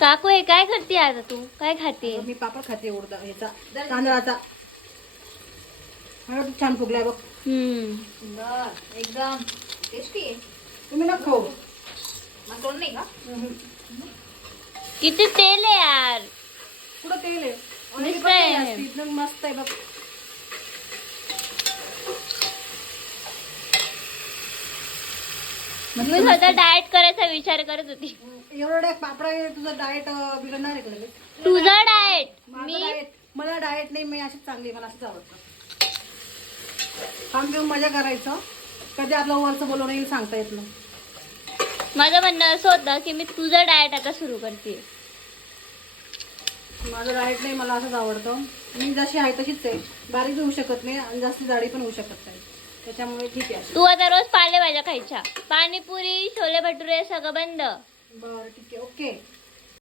काकू हे काय करते आता तू? काय खाते? मी पापड खाते उडदा ह्याचा तांदळाचा. मला छान फुगलाय बघ. सुंदर एकदम टेस्टी आहे. तुम्ही ना खाऊ. मग तोड नाही का? किती तेल आहे यार. पुढं तेल आहे. दिसतंय. एकदम मस्त आहे बघ. मी स्वतः डाएट करायचा विचार करत होती. एवढ्या पापडा तुझं डाएट बिघडणार आहे का लगेच? तुझा डाएट. माझं मी डाएट मला डाएट नाही. मी अशीच चांगली मला असंच आवडतं. खाऊन पिऊन मजा करायचं. कधी आपलं वरचं बोलवणं येईल सांगता येत नाही. माझं म्हणणं असं होतं की मी तुझा डाएट आता सुरू करते. माझं डाएट नाही. मला असंच आवडतं. मी जशी आहे तशीच आहे. बारीक होऊ शकत नाही आणि जास्त जाडी पण होऊ शकत नाही. त्याच्यामुळे ठीक आहे. तू आता रोज पालेभाज्या खायच्या. पाणीपुरी छोले भटुरे सगळं बंद. बरं ठीक आहे. ओके.